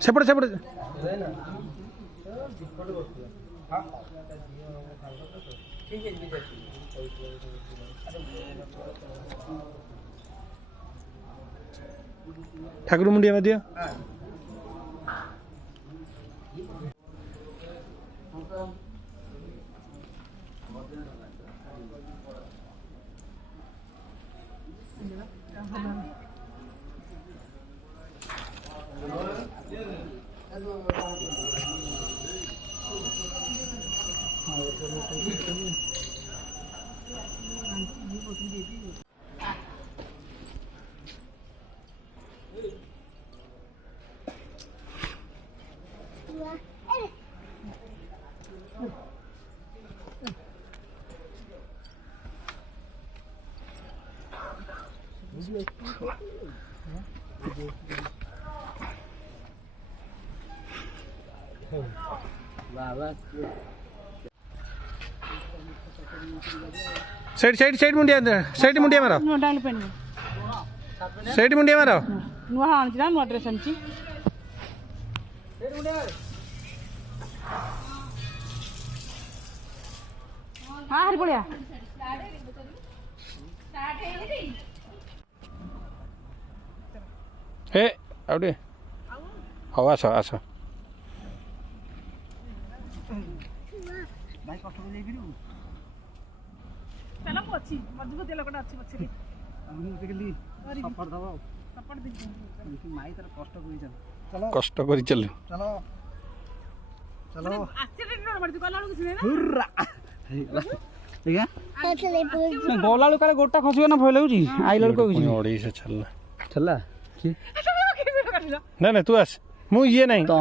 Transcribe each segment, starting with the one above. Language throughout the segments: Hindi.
सेपटे सेपटे ठाकुर मुंडिया में दिया साइड साइड साइड मुंडिया मारो साइड मुंडिया मारो नुआ आनी ना नुआ ड्रेस आनी हाँ हरी पड़िया ए आउटे हौ आस आस कष्ट कर चल गला काले गोटा खसग ना भय लगुच आई लड़को चल ना तू आस मु ये नहीं तो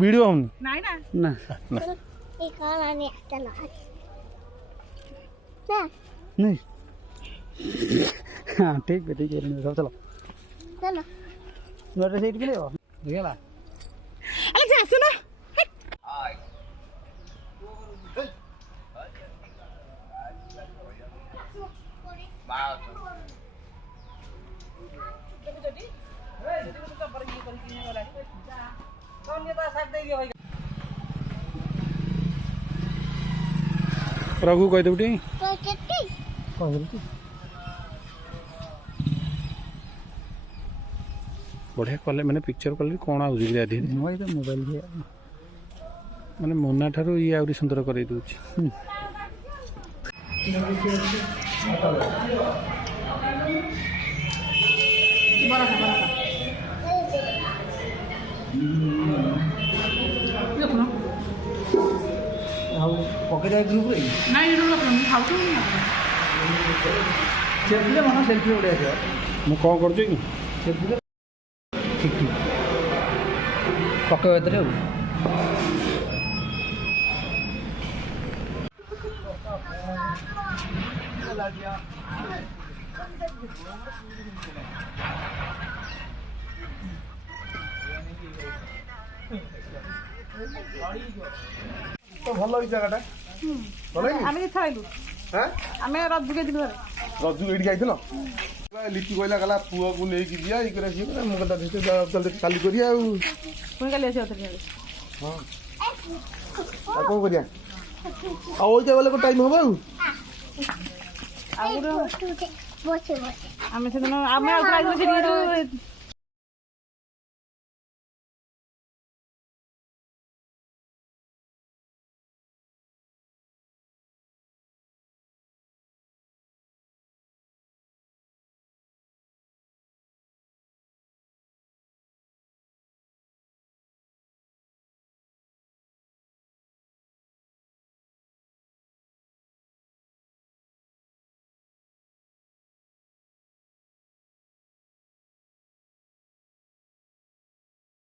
वीडियो हम ना नहीं हाँ ठीक है सब चलो चलो नोट साइड के लिए देखला अलेक्स आसो ना रघु कह दे बढ़िया कले मैंने पिक्चर कले कौन आउज मोबाइल मैंने मोना ठारू ये आउरी सुंदर कर पकड़ ग्रुप रे नहीं सेल्फी मन सेल्फी उड़े मु कौन कर सेल्फी ठीक ठीक पकड़ इधर तो भल जगटा रजू ये जाइल लिपि कहला गला पुआ को लेकिन दिया ये मुझे काली करिया कौन करिया को टाइम हम आम